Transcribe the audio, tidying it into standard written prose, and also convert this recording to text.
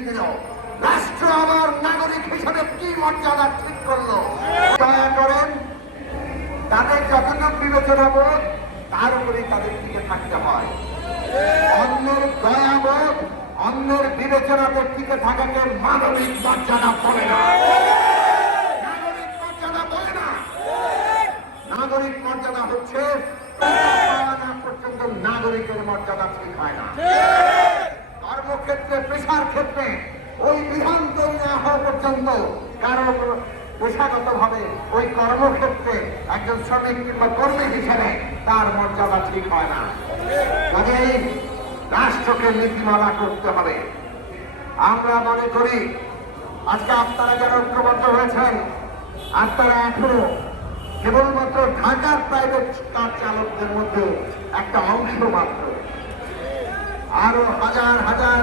স্বীকৃতি দিল। রাষ্ট্র আমার নাগরিক হিসেবে কি মর্যাদা ঠিক করলো? দয়া করেন, তাদের যতটুকু বিবেচনা বোধ তার উপরেই তাদের টিকে থাকতে হয়। অন্যের দয়াবোধ, অন্যের বিবেচনাতে টিকে থাকাকে মানবিক মর্যাদা বলে না। নাগরিক মর্যাদা বলে না। নাগরিক মর্যাদা হচ্ছে না পর্যন্ত নাগরিকের মর্যাদা ঠিক হয় না। কর্মক্ষেত্রে, পেশার ক্ষেত্রে ওই বিধান তৈরি না হওয়া পর্যন্ত কারণ পেশাগত ভাবে ওই কর্মক্ষেত্রে একজন শ্রমিক কিংবা কর্মী হিসেবে তার মর্যাদা ঠিক হয় না। কাজেই রাষ্ট্রকে নীতিমালা করতে হবে। আমরা মনে করি আজকে আপনারা যারা ঐক্যবদ্ধ হয়েছেন, আপনারা এখনো কেবলমাত্র ঢাকার প্রাইভেট কার চালকদের মধ্যে একটা অংশ মাত্র। আরো হাজার হাজার